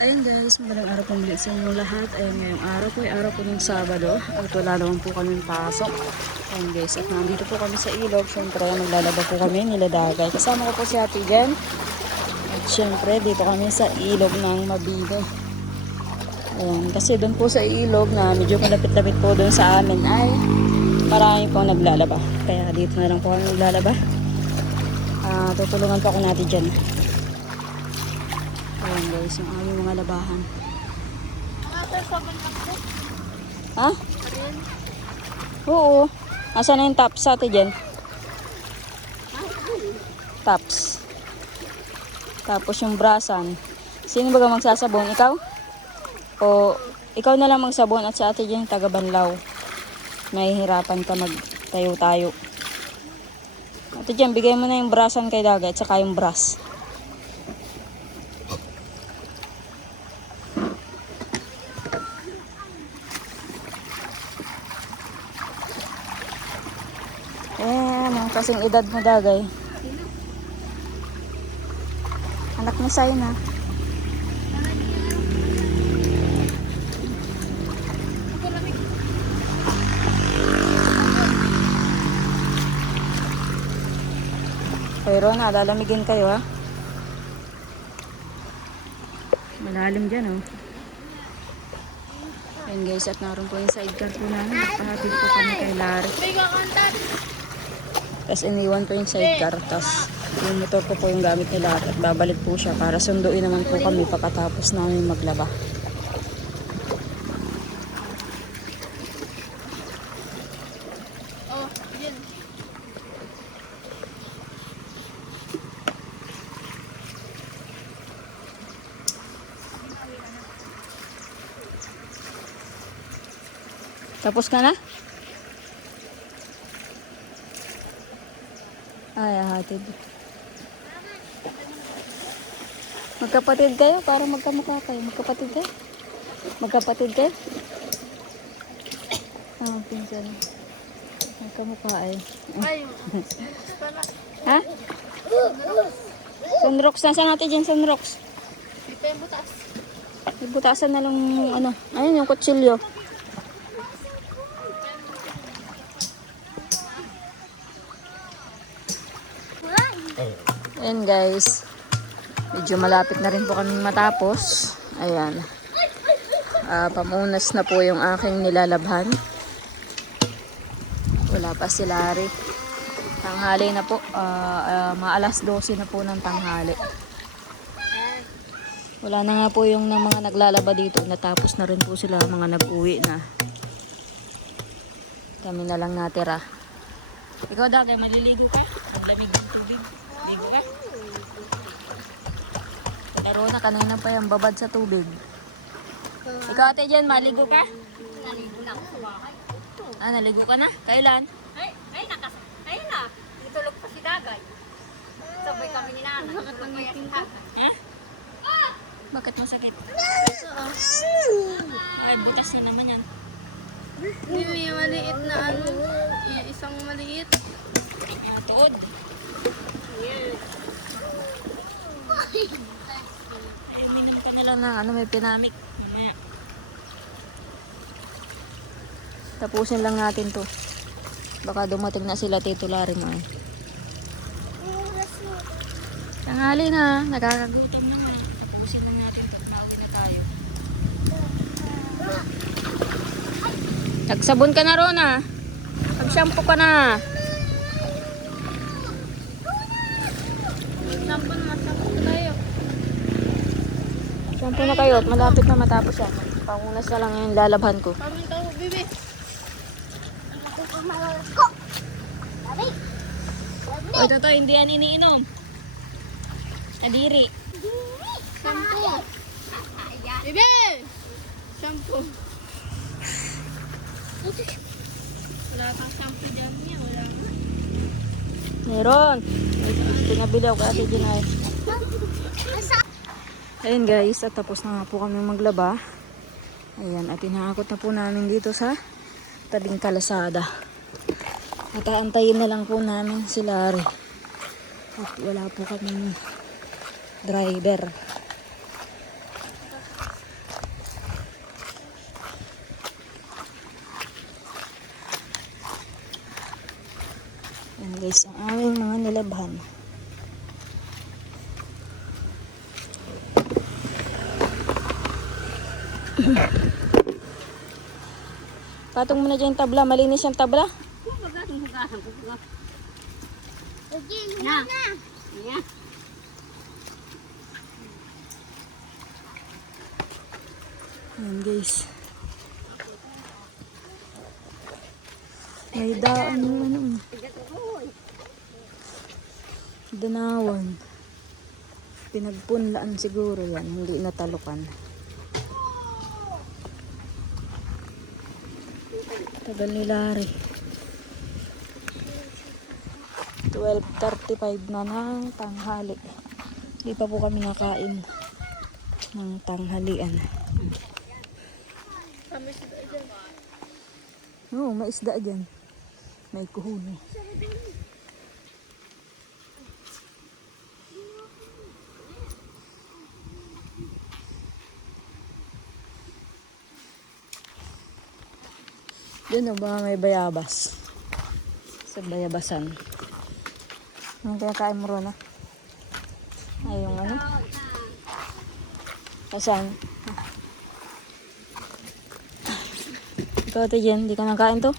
Ayun guys, magandang araw po muli sa inyong lahat. Ayun, ngayong araw po ay araw po ng Sabado at wala naman po kaming pasok. Ayun guys, at nandito po kami sa ilog. Siyempre, maglalaba po kami, niladagay. Kasama ko po si Ate Jen. At siyempre, dito kami sa ilog ng Mabini. Ayun, kasi doon po sa ilog na medyo malapit-lapit po doon sa amin ay marami po naglalaba. Kaya dito na lang po kami naglalaba. Tutulungan po ako natin dyan. Ayan guys, yung aming mga labahan. Ha? Oo. Asa na yung tops sa atin dyan? Tops. Tapos yung brasan. Sino ba magsasabon? Ikaw? O ikaw na lang magsabon at sa atin dyan taga-banlaw. Mahihirapan ka magtayo-tayo. Ate dyan, bigay mo na yung brasan kay Dagat at saka yung brass. Anong kasing edad mo, Dagay? Anak ni Sai na. Pero na, lalamigin kayo ha. Malalim dyan oh. Ayan guys, at naroon po yung sidecar po namin. Nakahatid po kami kay Larry. Tapos iniwan po yung sidecar. Tapos yung motor ko po yung gamit nila. At babalik po siya para sunduin naman po kami pagkatapos namin maglaba. Tapos ka na? Ay, hatid. Magkapatid kayo para magkamukha kayo. Magkapatid kayo? Magkapatid kayo? Pinsan. Magkamukha ay. Ha? Sunrox. Nasaan natin dyan sunrox? Dito yung butas. Butasan na lang ano. Ayun yung kutsilyo. Ayan guys, medyo malapit na rin po kami matapos. Ayan, pamunas na po yung aking nilalabhan. Wala pa si Larry. Tanghali na po, mga alas 12 na po ng tanghali. Wala na nga po yung mga naglalaba dito. Natapos na rin po sila, mga nag-uwi na. Kami na lang natira. Ikaw Dagay, maliligo ka? Ang lamig ng tubig. Ligo ka? Laro na, kanina pa yung babad sa tubig. Ikaw ate dyan, maligo ka? Naligo na ako sa bahay. Naligo ka na? Kailan? Ay na. Itulog pa si Dagay. Sabay kami ni Nana. Magkaya si Dagay. Ha? Bakit masakit? Ay, butas na naman yan. May maliit na ano. Isang maliit. Tuod. Ay, uminom ka na lang ng ano, may pinamik. Mamaya. Tapusin lang natin to. Baka dumating na sila titulari mo. Tanghali na, nakakagutom na nga. Tapusin lang natin to. Nauwi na tayo. Nagsabon ka na ron ah. Mag-shampoo ka na. Shampoo na kayo at malapit na matapos yan. Pangunas na lang yung lalabhan ko. Kami tayo, bibi. O ito to, hindi yan iniinom. Adiri. Shampoo. Bibi! Shampoo. Wala kang shampoo dyan niya. Wala nga. Meron. Pinabili ako kasi dyan ay. Ayun guys, at tapos na nga po kami maglaba. Ayan, at hinahakot na po namin dito sa tabing kalasada. At aantayin na lang po namin si Larry. At wala po kaming driver. labhan. Patong mo na dyan yung tabla. Malinis yung tabla. Baga, itong hugasan ko. Na. Ayan. Ayan guys. May daan yung ano. Danawan. Pinagpunlaan siguro yan. Hindi natalukan. Tagal ni Larry. 12:35 na ng tanghali. Hindi pa po kami nakain ng tanghalian. Oo, may isda dyan. May kuhuni. Doon ba may bayabas? Sa bayabasan. Anong kinakain mo ron, ah? Ay, yung ano? Asan? Ikaw ito dyan, di ka nakain to?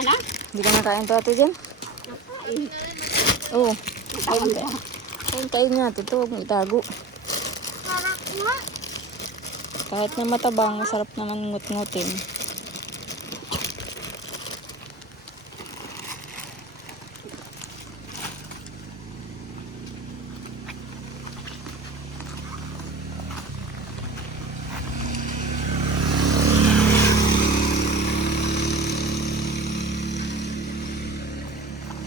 Ano? Di ka nakain to ate dyan? Oo. Kain natin ito, huwag mo itago. Kahit na matabang, masarap naman ngut-ngutin.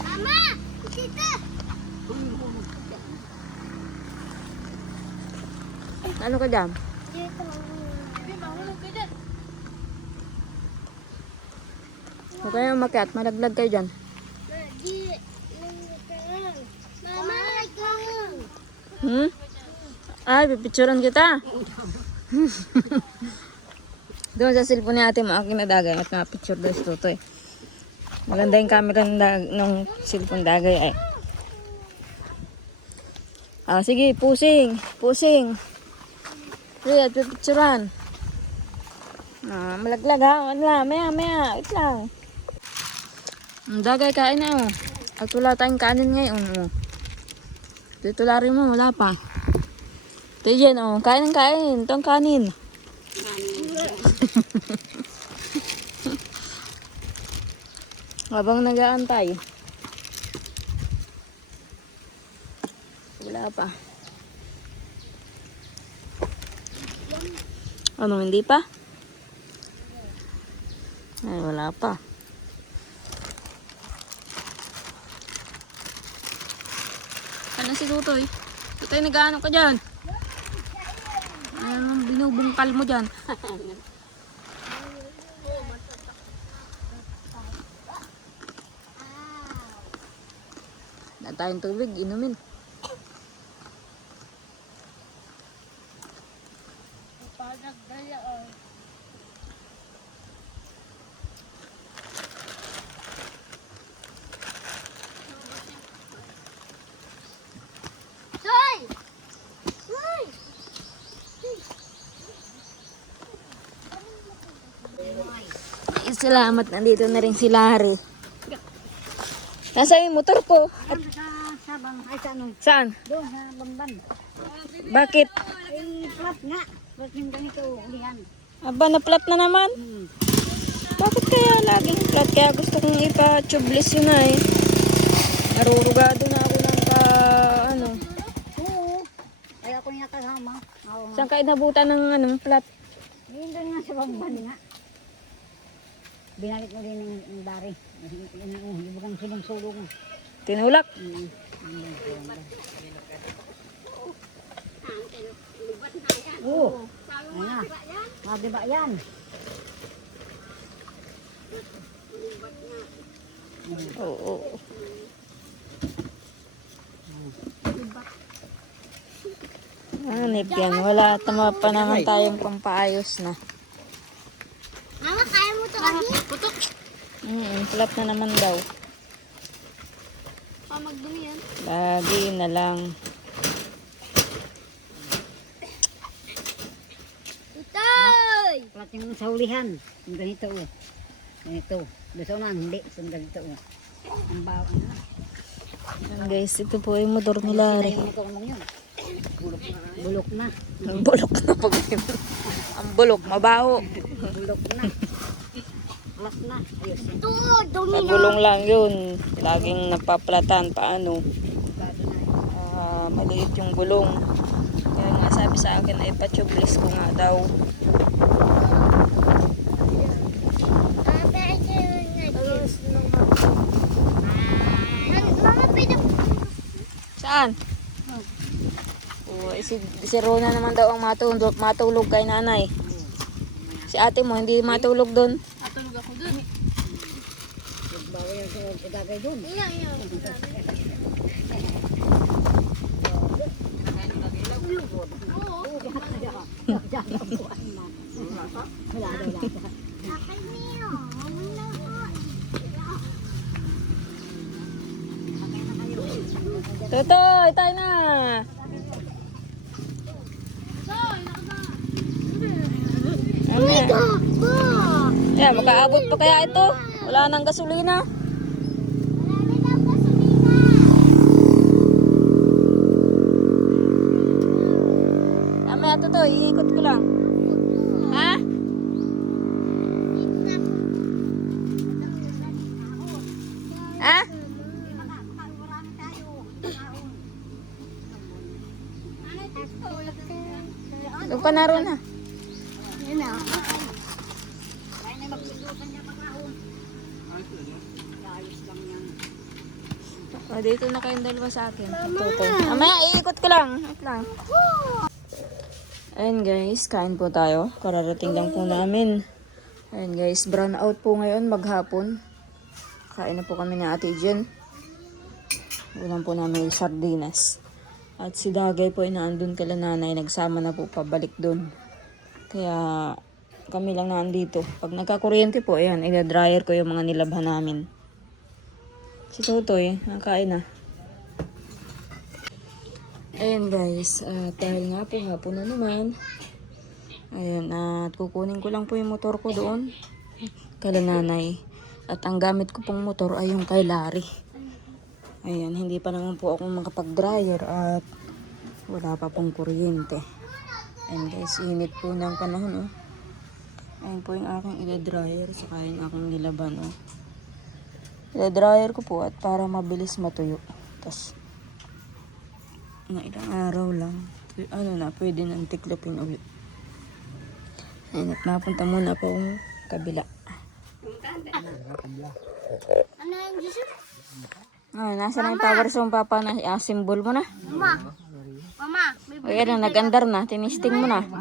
Mama! Tita! Ano ka dyan? Huwag kayo umakyat, malaglag kayo dyan. Mama! Hmm? Ay, pipicturan kita. Doon sa cellphone ni ate mo, aking nadagay at na-picture daw si Tutoy. Maganda yung camera ng cellphone dagay ay. Ah, sige, pusing. Pusing. Sige, at pipicturan. Ah, malaglag ha. Wala, maya. Wait lang. Ang dagay, kain na oh. At wala tayong kanin ngayon oh. Titularin mo, wala pa. Ito yan oh, kain ng kain. Ito ang kanin. Habang nag-aantay. Wala pa. Ano, hindi pa? Ay, wala pa. Ano si Tutoy? Tutoy, nag-ano ka dyan? Ano, binubungkal mo dyan? Na tayong tubig, inumin. Ay, salamat, nandito na rin si Larry. Nasa yung motor ko. Sa sabang, ay sa ano? Saan? Doon sa bamban. Bakit? Ay, flat nga. Flat yung ganito, ulihan. Aba, na-flat na naman. Bakit kaya laging flat? Kaya gusto kong ipa-tubeless yun na eh. Narurugado na ako ng ano. Oo. Ay, ako niya kasama. Oo nga. Saan ka inabutan ng flat? Yun doon nga sa bamban nga. Binalik mo din ng dari. Hindi mo kang sulong-sulong. Tinulak. Oo. Ayan na. Diba yan? Oo. Hanip yan. Wala tama pa naman tayong pampaayos na. Mama, kaya mo ito kasi? Putok. Flat na naman daw. Magdumi yan. Lagi na lang. Tutay! Plat yung sa hulihan. Yung ganito oh. Ganito. Gusto na, hindi. So, ganito oh. Ang bawa na. Ayan guys, ito po yung motor ni Larry. Yung motor mo yun. Bulok na. Ang bulok na pag ang bulok, mabaho. Bulok na. Plat na. Ayos. Ito, dumi na. Nagulong lang yun. Laging napaplatan. Paano? Maliit yung gulong. Kaya nga sabi sa akin ay patubeless ko nga daw. Saan? Si Rona naman daw ang matulog kay nanay. Si ate mo hindi matulog doon. Bawa yung ilagay doon. Totoy, tayo na. Ano yan? Yeah, makaabot pa kaya ito? Wala nang gasolina. Mamaya Totoy, iikot ko lang. Ha? Ha? Doon ka na ron ha. Dito na kayong dalawa sa akin. Mamaya, iikot ko lang. Wait lang. Ayun guys, kain po tayo. Kararating lang po namin. Ayun guys, brown out po ngayon maghapon. Kain na po kami ni Ate Jen. Ulam po namin yung sardinas. At si Dagay po ay naandun kala nanay. Nagsama na po pabalik dun. Kaya kami lang naandito. Pag nagkakuryente po, ayan, i-dryer ko yung mga nilabhan namin. Si Totoy, nakain na. Ayan guys, dahil nga po hapon na naman. Ayan, at kukunin ko lang po yung motor ko doon. Kala nanay. At ang gamit ko pong motor ay yung kay Larry. Ayan, hindi pa naman po ako makapag-dryer at wala pa pong kuryente. Ayan guys, init po ng panahon oh. Ayan po yung aking i-dryer saka yung aking nilaban oh. I-dryer ko po at para mabilis matuyo. Tapos na ilang araw lang. Ano na, pwede nang tiklopin ulit. Ayan, at napunta muna po ang kabila. Ano yung Jesus? Nasa na yung power song papa na symbol mo na. Mama, may O yan, nag-andar na. Tinisting mo na. ano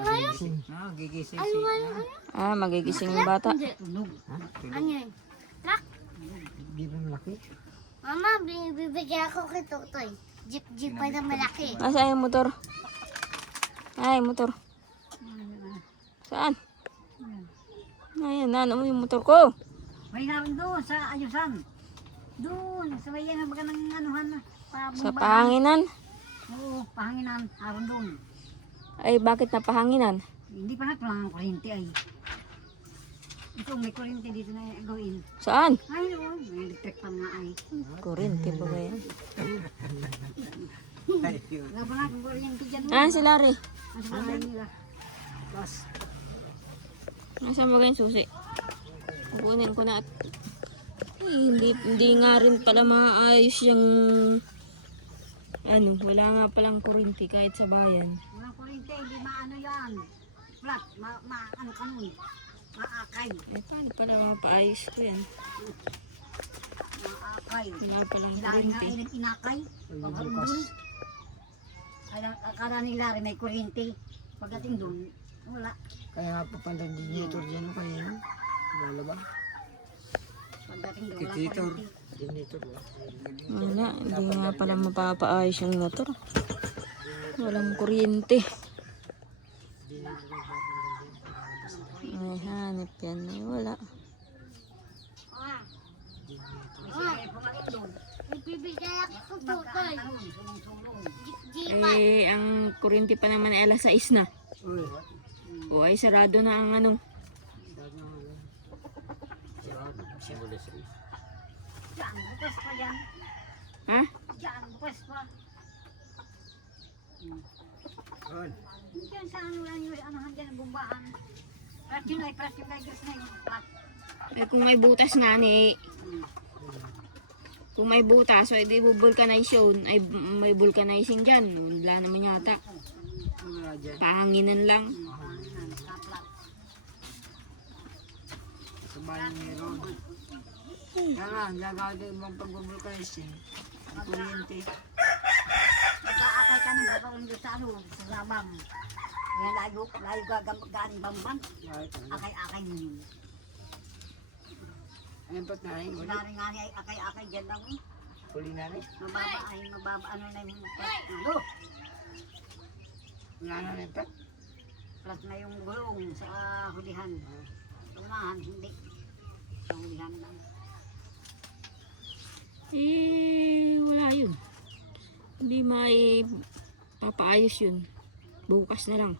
ngayon? Ano ngayon? Magigising yung bata. Ano yun? Truck? Mama, bibigyan ako kay Totoy. Jeep pa na malaki. Saan yung motor? Ay, motor. Saan? Ayan, ano mo yung motor ko? May naroon doon sa ayusan. Doon, sa may yan, baga ng anuhan na. Sa pahanginan? Oo, pahanginan. Aron doon. Ay, bakit napahanginan? Hindi pa na ang kuryente ay. Ito, may kuryente dito na gawin. Saan? Ay, noon. May electric pa nga ay. Kurente ba ba yan? Wala pa nga kung kuryente dyan. Si Larry. Nasa bahay nila. Tapos, Nasaan ba yung susi? Kukunin ko na at hindi nga rin pala maayos yung wala nga palang kuryente kahit sa bayan. walang kuryente, hindi maano yan. Flat, ano ka nun. Maakay. Ay, paano pala mapaayos ko yan? Maakay. Wala palang Hilahin nga kuryente. ilang inakay. Pagdating doon. Akala nila rin may kuryente. Pagdating doon, wala. Kaya nga po pang generator dyan kanina. Wala ba? Pagdating doon, wala kuryente. Generator ba? Wala, hindi nga pala mapapaayos yung motor. Walang kuryente. May hanip yan. Ay, wala. Eh, ang kuryente pa naman ay alas 6 na. Uy. O ay sarado na ang ano. Diyan, bukas pa yan. Ha? Diyan, bukas pa. Uy. Diyan sa ano lang yung ano, dyan ang bumbahan. Press yung Diyos na yung pat. Eh, kung may butas nga ni. Kung may butas, so hindi vulcanize yun. Ay, may vulcanizing dyan. Wala naman yata. Wala dyan. Pahanginan lang. Sa bayan meron. Yan nga, gagawin mong pag-vulcanizing. Ang kuryente. Nagkaakay ka ng gagawin doon sa ano, sa sabang. Yan layo gagamagaling bambang. Bakit ano? Akay-akay nyo. Ayun ba't na rin? Wala rin nga niya akay-akay dyan lang. Huli na rin? Mababa ano na yung ano. Wala na rin pa? Plus na yung gulong sa hulihan. Sa unahan, hindi. Sa hulihan lang. Eh, wala yun. Hindi may papaayos yun. Bukas na lang.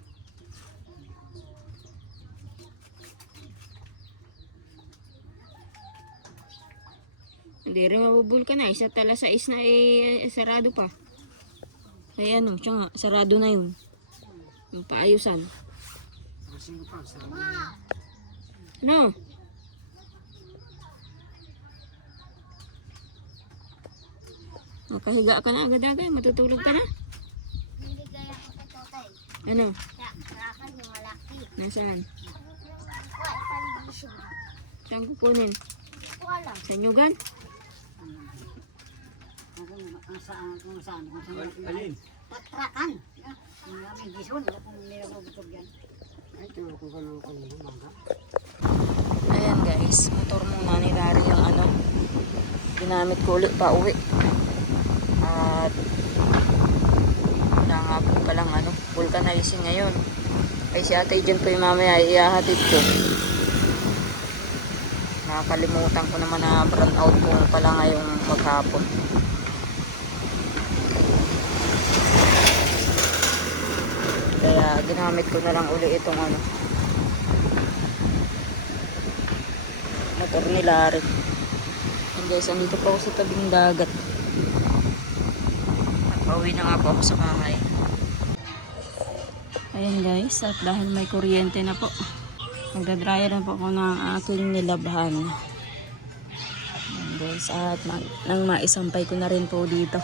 Hindi rin mabubulkanize. At alas 6 na sarado pa. Ay ano, siya nga, sarado na yun. Yung paayusan. Kasi ko pa, sarap Ano? Makahiga ka na agad-agad. Matutulog ka na. Hindi gaya ko sa totay. Ano? Kaya, sarakan yung malaki. Nasaan? Wala, television. Saan kukunin? Hindi ko alam. Sa nyugan? Kung saan. Alin? Tatrakan. Yung aming gison, kung nilabubutog yan. Ay, turo ko ka lang kanina, mangga. Ayan guys, motor muna ni Larry yung ano. Ginamit ko ulit pa uwi. At wala nga po palang ano, vulcanizing ngayon. Ay si ate dyan po yung mamaya iahatid ko. Nakakalimutan ko naman na burn out po pala ngayong maghapon. Kaya ginamit ko na lang uli itong ano, motor ni Larry. And guys, andito po ako sa tabing dagat. At pauwi na nga po ako sa bahay. Ayan guys, at dahil may kuryente na po, magdadryer na po ako ng aking nilabhan. Ayan guys, at nang maisampay ko na rin po dito.